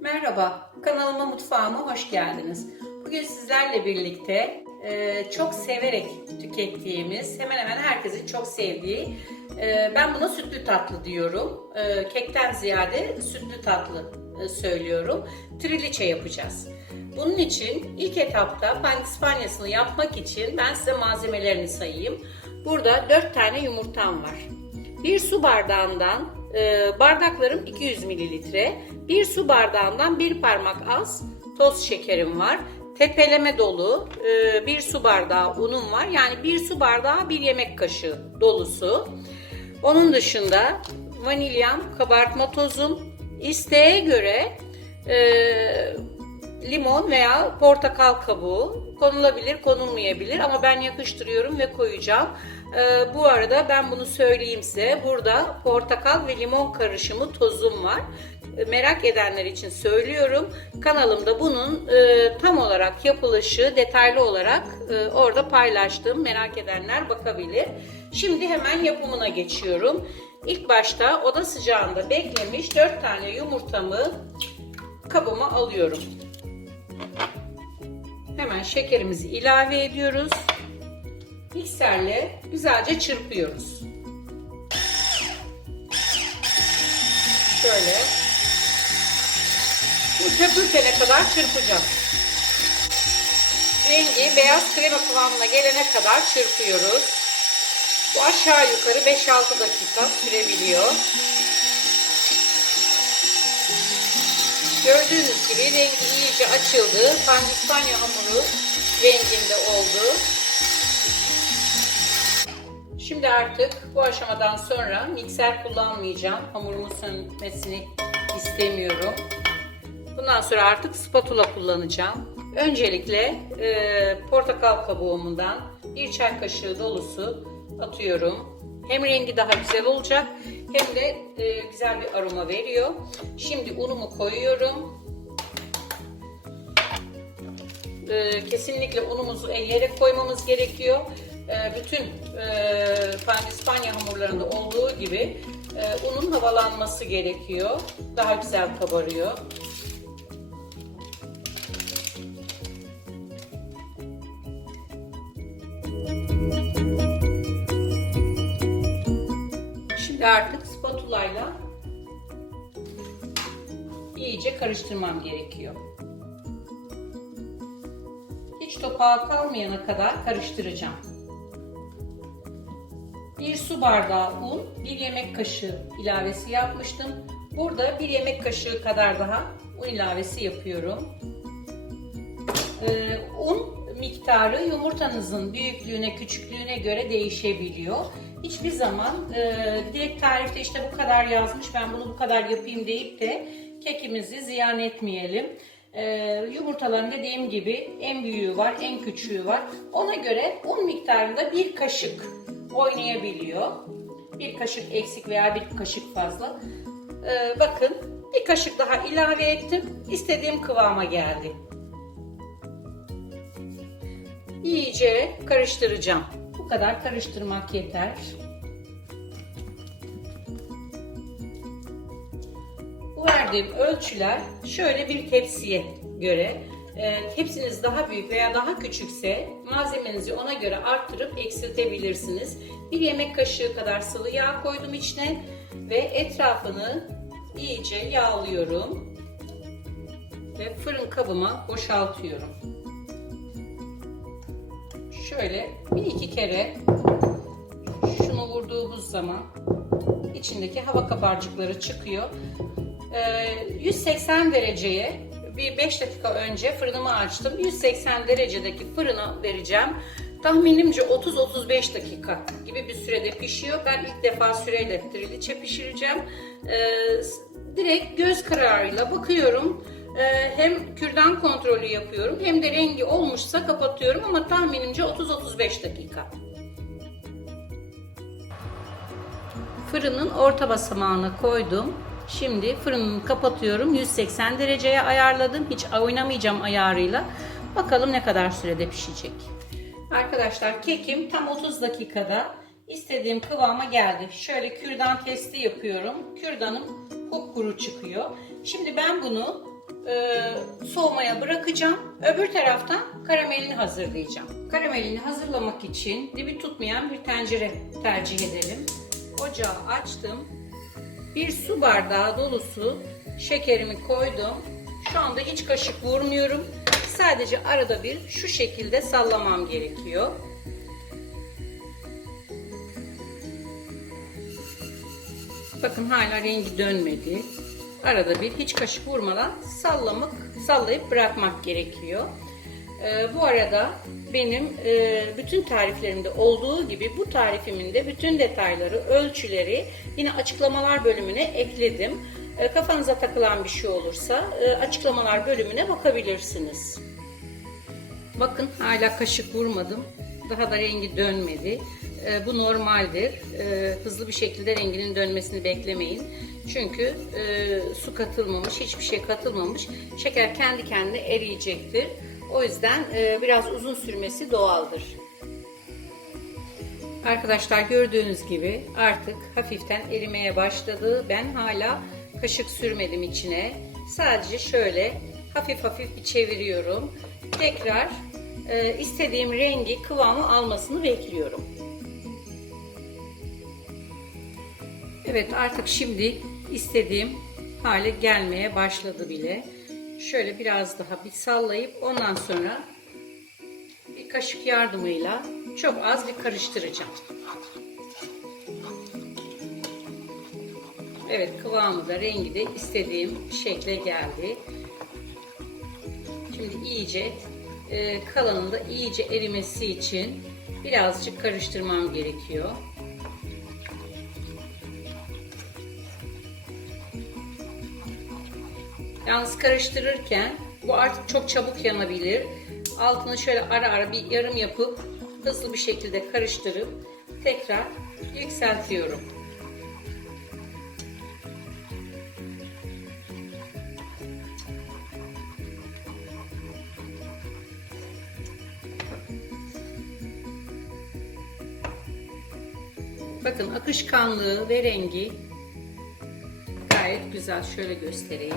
Merhaba, kanalıma mutfağıma hoş geldiniz. Bugün sizlerle birlikte e, çok severek tükettiğimiz, hemen hemen herkesin çok sevdiği, e, ben buna sütlü tatlı diyorum. E, kekten ziyade sütlü tatlı söylüyorum. Triliçe yapacağız. Bunun için ilk etapta pandispanyasını yapmak için ben size malzemelerini sayayım. Burada 4 tane yumurtam var. Bir su bardağından e, bardaklarım 200 mililitre. Bir su bardağından bir parmak az toz şekerim var. Tepeleme dolu e, bir su bardağı unum var. Yani bir su bardağı bir yemek kaşığı dolusu. Onun dışında vanilyam, kabartma tozum, isteğe göre e, limon veya portakal kabuğu konulabilir, konulmayabilir ama ben yakıştırıyorum ve koyacağım. Ee, bu arada ben bunu söyleyeyim size. Burada portakal ve limon karışımı tozum var. Ee, merak edenler için söylüyorum. Kanalımda bunun e, tam olarak yapılışı detaylı olarak e, orada paylaştım. Merak edenler bakabilir. Şimdi hemen yapımına geçiyorum. İlk başta oda sıcağında beklemiş 4 tane yumurtamı kabıma alıyorum. Hemen şekerimizi ilave ediyoruz. Mikserle güzelce çırpıyoruz. Şöyle. Bu köpürtene kadar çırpacağım. Rengi beyaz krema kıvamına gelene kadar çırpıyoruz. Bu aşağı yukarı 5-6 dakika sürebiliyor. Gördüğünüz gibi rengi iyice açıldı. Pandispanya hamuru renginde oldu. Şimdi artık bu aşamadan sonra mikser kullanmayacağım. Hamurumun sönmesini istemiyorum. Bundan sonra artık spatula kullanacağım. Öncelikle e, portakal kabuğumundan bir çay kaşığı dolusu atıyorum. Hem rengi daha güzel olacak hem de e, güzel bir aroma veriyor. Şimdi unumu koyuyorum. E, kesinlikle unumuzu elleyerek koymamız gerekiyor. E, bütün e, pandispanya hamurlarında olduğu gibi e, unun havalanması gerekiyor. Daha güzel kabarıyor. Şimdi artık spatula ile iyice karıştırmam gerekiyor. Hiç topağı kalmayana kadar karıştıracağım. Bir su bardağı un, bir yemek kaşığı ilavesi yapmıştım. Burada bir yemek kaşığı kadar daha un ilavesi yapıyorum. Ee, un miktarı yumurtanızın büyüklüğüne, küçüklüğüne göre değişebiliyor. Hiçbir zaman e, direkt tarifte işte bu kadar yazmış ben bunu bu kadar yapayım deyip de kekimizi ziyan etmeyelim. E, yumurtaların dediğim gibi en büyüğü var, en küçüğü var. Ona göre un miktarında bir kaşık oynayabiliyor. Bir kaşık eksik veya bir kaşık fazla. E, bakın bir kaşık daha ilave ettim. İstediğim kıvama geldi. İyice karıştıracağım. Bu kadar karıştırmak yeter. Bu verdiğim ölçüler şöyle bir tepsiye göre. E, tepsiniz daha büyük veya daha küçükse malzemenizi ona göre arttırıp eksiltebilirsiniz. Bir yemek kaşığı kadar sıvı yağ koydum içine ve etrafını iyice yağlıyorum. Ve fırın kabıma boşaltıyorum. Şöyle bir iki kere şunu vurduğumuz zaman içindeki hava kabarcıkları çıkıyor. Ee, 180 dereceye bir 5 dakika önce fırınımı açtım. 180 derecedeki fırına vereceğim. Tahminimce 30-35 dakika gibi bir sürede pişiyor. Ben ilk defa süreyle triliçe pişireceğim. Ee, direkt göz kararıyla bakıyorum. Ee, hem kürdan kontrolü yapıyorum hem de rengi olmuşsa kapatıyorum ama tahminimce 30-35 dakika. Fırının orta basamağına koydum. Şimdi fırını kapatıyorum. 180 dereceye ayarladım. Hiç oynamayacağım ayarıyla. Bakalım ne kadar sürede pişecek. Arkadaşlar kekim tam 30 dakikada istediğim kıvama geldi. Şöyle kürdan testi yapıyorum. Kürdanım kupkuru çıkıyor. Şimdi ben bunu e, soğumaya bırakacağım. Öbür taraftan karamelini hazırlayacağım. Karamelini hazırlamak için dibi tutmayan bir tencere tercih edelim. Ocağı açtım. Bir su bardağı dolusu şekerimi koydum. Şu anda hiç kaşık vurmuyorum. Sadece arada bir şu şekilde sallamam gerekiyor. Bakın hala rengi dönmedi. Arada bir hiç kaşık vurmadan sallamak, sallayıp bırakmak gerekiyor. Ee, bu arada benim e, bütün tariflerimde olduğu gibi bu tarifimin de bütün detayları, ölçüleri yine açıklamalar bölümüne ekledim. E, kafanıza takılan bir şey olursa e, açıklamalar bölümüne bakabilirsiniz. Bakın hala kaşık vurmadım. Daha da rengi dönmedi. E, bu normaldir. E, hızlı bir şekilde renginin dönmesini beklemeyin. Çünkü e, su katılmamış, hiçbir şey katılmamış. Şeker kendi kendine eriyecektir. O yüzden e, biraz uzun sürmesi doğaldır. Arkadaşlar gördüğünüz gibi artık hafiften erimeye başladı. Ben hala kaşık sürmedim içine. Sadece şöyle hafif hafif bir çeviriyorum. Tekrar e, istediğim rengi kıvamı almasını bekliyorum. Evet artık şimdi istediğim hale gelmeye başladı bile. Şöyle biraz daha bir sallayıp ondan sonra bir kaşık yardımıyla çok az bir karıştıracağım. Evet kıvamı da rengi de istediğim şekle geldi. Şimdi iyice e, kalanın da iyice erimesi için birazcık karıştırmam gerekiyor. Yalnız karıştırırken bu artık çok çabuk yanabilir. Altını şöyle ara ara bir yarım yapıp hızlı bir şekilde karıştırıp tekrar yükseltiyorum. Bakın akışkanlığı ve rengi gayet güzel. Şöyle göstereyim.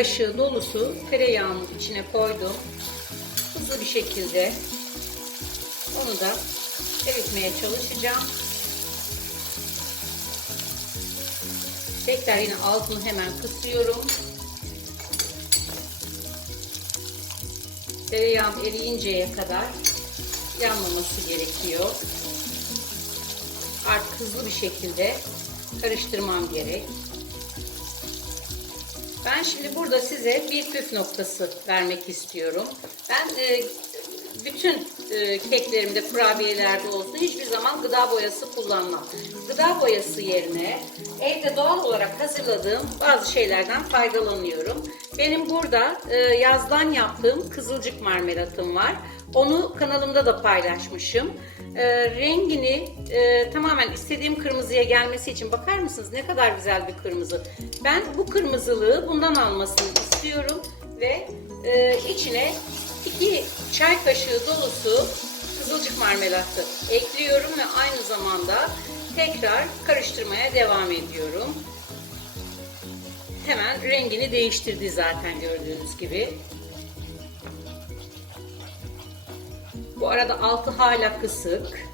Kaşığı dolusu tereyağını içine koydum. Hızlı bir şekilde onu da eritmeye çalışacağım. Tekrar yine altını hemen kısıyorum. Tereyağım eriyinceye kadar yanmaması gerekiyor. Artık hızlı bir şekilde karıştırmam gerek. Ben şimdi burada size bir püf noktası vermek istiyorum. Ben e, bütün e, keklerimde, kurabiyelerde olsun hiçbir zaman gıda boyası kullanmam. Gıda boyası yerine evde doğal olarak hazırladığım bazı şeylerden faydalanıyorum. Benim burada e, yazdan yaptığım kızılcık marmelatım var. Onu kanalımda da paylaşmışım. E, rengini e, tamamen istediğim kırmızıya gelmesi için bakar mısınız ne kadar güzel bir kırmızı. Ben bu kırmızılığı bundan almasını istiyorum ve içine 2 çay kaşığı dolusu kızılcık marmelatı ekliyorum ve aynı zamanda tekrar karıştırmaya devam ediyorum. Hemen rengini değiştirdi zaten gördüğünüz gibi. Bu arada altı hala kısık.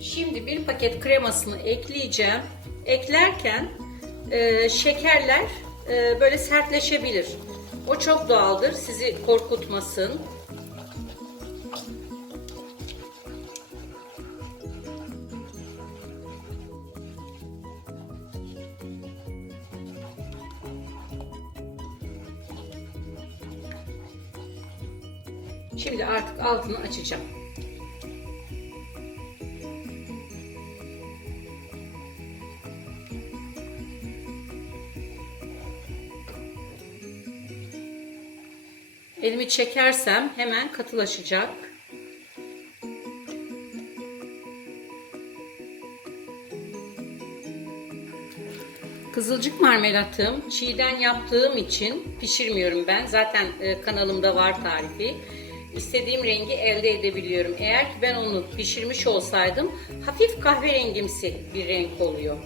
Şimdi bir paket kremasını ekleyeceğim. Eklerken e, şekerler e, böyle sertleşebilir. O çok doğaldır. Sizi korkutmasın. Şimdi artık altını açacağım. Elimi çekersem hemen katılaşacak. Kızılcık marmelatım çiğden yaptığım için pişirmiyorum ben. Zaten e, kanalımda var tarifi. İstediğim rengi elde edebiliyorum. Eğer ki ben onu pişirmiş olsaydım hafif kahverengimsi bir renk oluyor.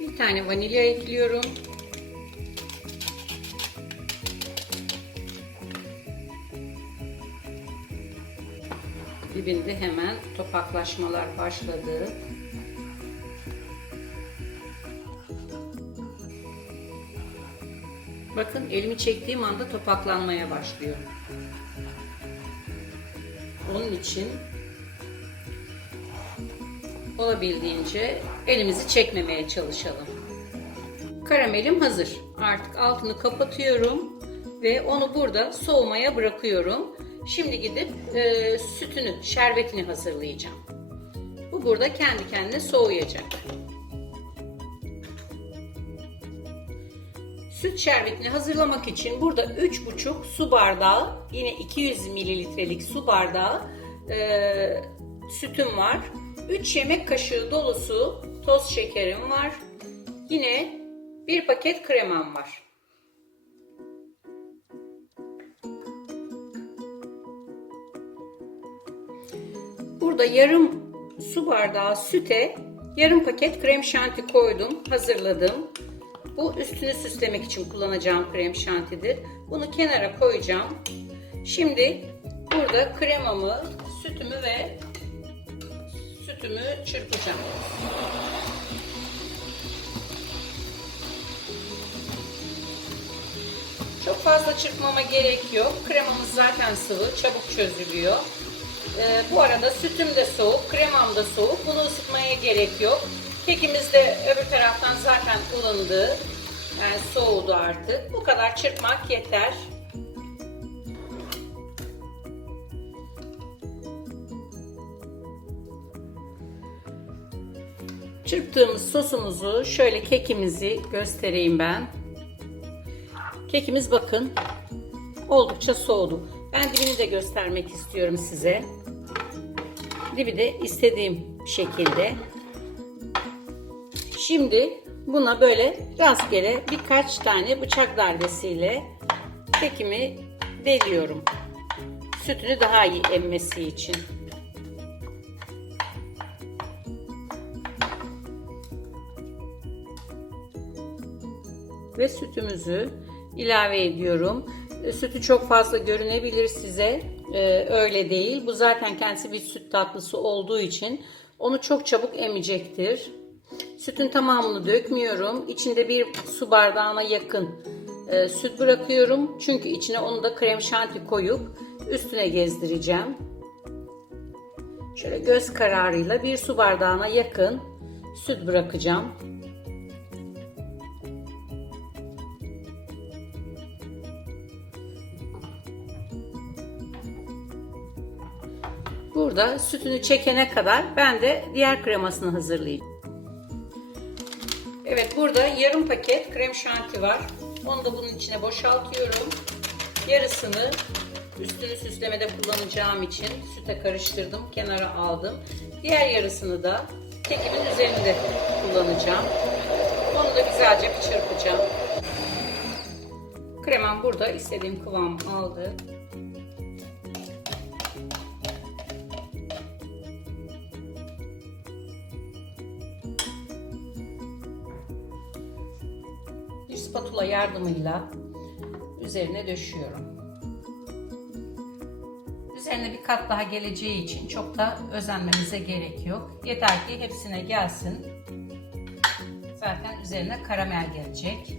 Bir tane vanilya ekliyorum. Dibinde hemen topaklaşmalar başladı. Bakın elimi çektiğim anda topaklanmaya başlıyor. Onun için olabildiğince elimizi çekmemeye çalışalım. Karamelim hazır. Artık altını kapatıyorum ve onu burada soğumaya bırakıyorum. Şimdi gidip e, sütünü, şerbetini hazırlayacağım. Bu burada kendi kendine soğuyacak. Süt şerbetini hazırlamak için burada 3,5 su bardağı, yine 200 mililitrelik su bardağı e, sütüm var. 3 yemek kaşığı dolusu toz şekerim var. Yine bir paket kremam var. Burada yarım su bardağı süte yarım paket krem şanti koydum, hazırladım. Bu üstünü süslemek için kullanacağım krem şantidir. Bunu kenara koyacağım. Şimdi burada kremamı, sütümü ve sütümü çırpacağım. Çok fazla çırpmama gerek yok. Kremamız zaten sıvı, çabuk çözülüyor. Ee, bu arada sütüm de soğuk, kremam da soğuk. Bunu ısıtmaya gerek yok. Kekimiz de öbür taraftan zaten ılındı. Yani soğudu artık. Bu kadar çırpmak yeter. Çırptığımız sosumuzu şöyle kekimizi göstereyim ben. Kekimiz bakın oldukça soğudu. Ben dibini de göstermek istiyorum size. Dibi de istediğim şekilde. Şimdi buna böyle rastgele birkaç tane bıçak darbesiyle kekimi deliyorum. Sütünü daha iyi emmesi için. Ve sütümüzü ilave ediyorum. E, Sütü çok fazla görünebilir size. Ee, öyle değil. Bu zaten kendisi bir süt tatlısı olduğu için onu çok çabuk emecektir. Sütün tamamını dökmüyorum. İçinde bir su bardağına yakın e, süt bırakıyorum. Çünkü içine onu da krem şanti koyup üstüne gezdireceğim. Şöyle göz kararıyla bir su bardağına yakın süt bırakacağım. Burada sütünü çekene kadar ben de diğer kremasını hazırlayacağım. Evet burada yarım paket krem şanti var. Onu da bunun içine boşaltıyorum. Yarısını üstünü süslemede kullanacağım için süte karıştırdım. Kenara aldım. Diğer yarısını da kekimin üzerinde kullanacağım. Onu da güzelce bir çırpacağım. Kremam burada istediğim kıvam aldı. Spatula yardımıyla üzerine döşüyorum. Üzerine bir kat daha geleceği için çok da özenmenize gerek yok. Yeter ki hepsine gelsin. Zaten üzerine karamel gelecek.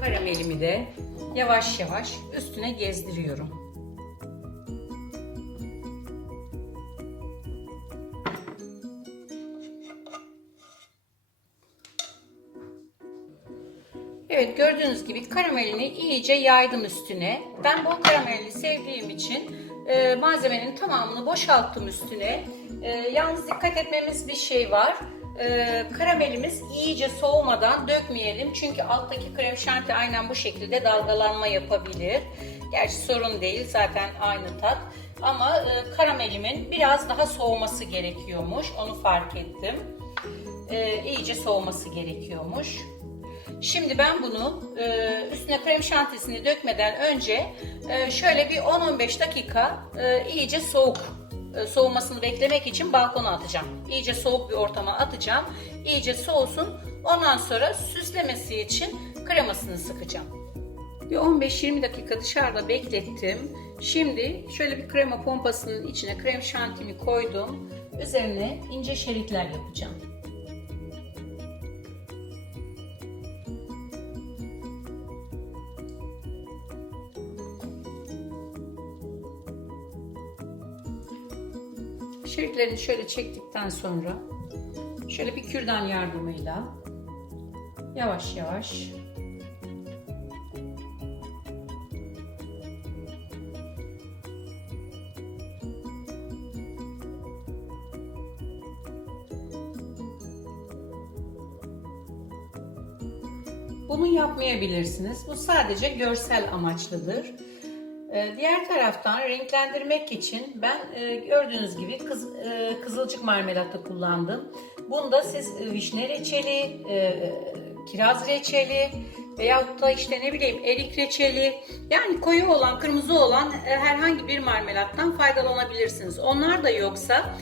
Karamelimi de yavaş yavaş üstüne gezdiriyorum. Evet gördüğünüz gibi karamelini iyice yaydım üstüne. Ben bol karamelli sevdiğim için e, malzemenin tamamını boşalttım üstüne. E, yalnız dikkat etmemiz bir şey var. e, karamelimiz iyice soğumadan dökmeyelim. Çünkü alttaki krem şanti aynen bu şekilde dalgalanma yapabilir. Gerçi sorun değil zaten aynı tat. Ama e, karamelimin biraz daha soğuması gerekiyormuş. Onu fark ettim. E, iyice soğuması gerekiyormuş. Şimdi ben bunu e, üstüne krem şantisini dökmeden önce e, şöyle bir 10-15 dakika e, iyice soğuk e, soğumasını beklemek için balkona atacağım. İyice soğuk bir ortama atacağım. İyice soğusun. Ondan sonra süslemesi için kremasını sıkacağım. Bir 15-20 dakika dışarıda beklettim. Şimdi şöyle bir krema pompasının içine krem şantimi koydum. Üzerine ince şeritler yapacağım. Şeritlerini şöyle çektikten sonra şöyle bir kürdan yardımıyla yavaş yavaş Bunu yapmayabilirsiniz. Bu sadece görsel amaçlıdır. Ee, Diğer taraftan renklendirmek için ben e, gördüğünüz gibi kız, e, kızılcık marmelatı kullandım. Bunda siz e, vişne reçeli, kiraz reçeli veyahut da işte ne bileyim erik reçeli yani koyu olan, kırmızı olan herhangi bir marmelattan faydalanabilirsiniz. Onlar da yoksa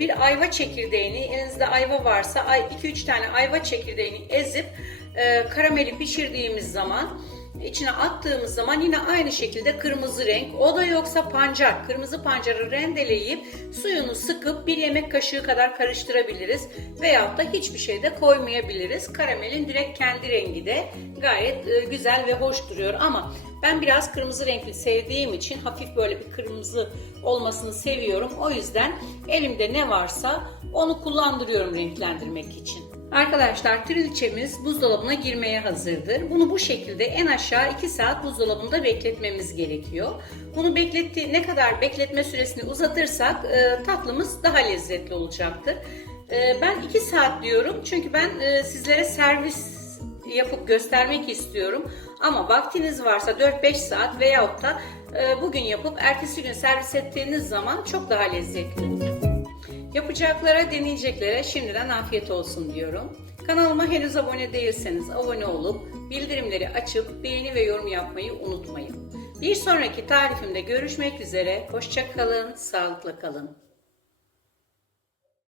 bir ayva çekirdeğini, elinizde ayva varsa 2-3 tane ayva çekirdeğini ezip karameli pişirdiğimiz zaman içine attığımız zaman yine aynı şekilde kırmızı renk. O da yoksa pancar, kırmızı pancarı rendeleyip suyunu sıkıp bir yemek kaşığı kadar karıştırabiliriz. Veyahut da hiçbir şey de koymayabiliriz. Karamelin direkt kendi rengi de gayet e, güzel ve hoş duruyor ama ben biraz kırmızı renkli sevdiğim için hafif böyle bir kırmızı olmasını seviyorum. O yüzden elimde ne varsa onu kullandırıyorum renklendirmek için. Arkadaşlar trilçemiz buzdolabına girmeye hazırdır. Bunu bu şekilde en aşağı 2 saat buzdolabında bekletmemiz gerekiyor. Bunu bekletti ne kadar bekletme süresini uzatırsak e, tatlımız daha lezzetli olacaktır. E, ben 2 saat diyorum çünkü ben e, sizlere servis yapıp göstermek istiyorum. Ama vaktiniz varsa 4-5 saat veyahut da e, bugün yapıp ertesi gün servis ettiğiniz zaman çok daha lezzetli olur. Yapacaklara, deneyeceklere şimdiden afiyet olsun diyorum. Kanalıma henüz abone değilseniz abone olup bildirimleri açıp beğeni ve yorum yapmayı unutmayın. Bir sonraki tarifimde görüşmek üzere. Hoşça kalın, sağlıkla kalın.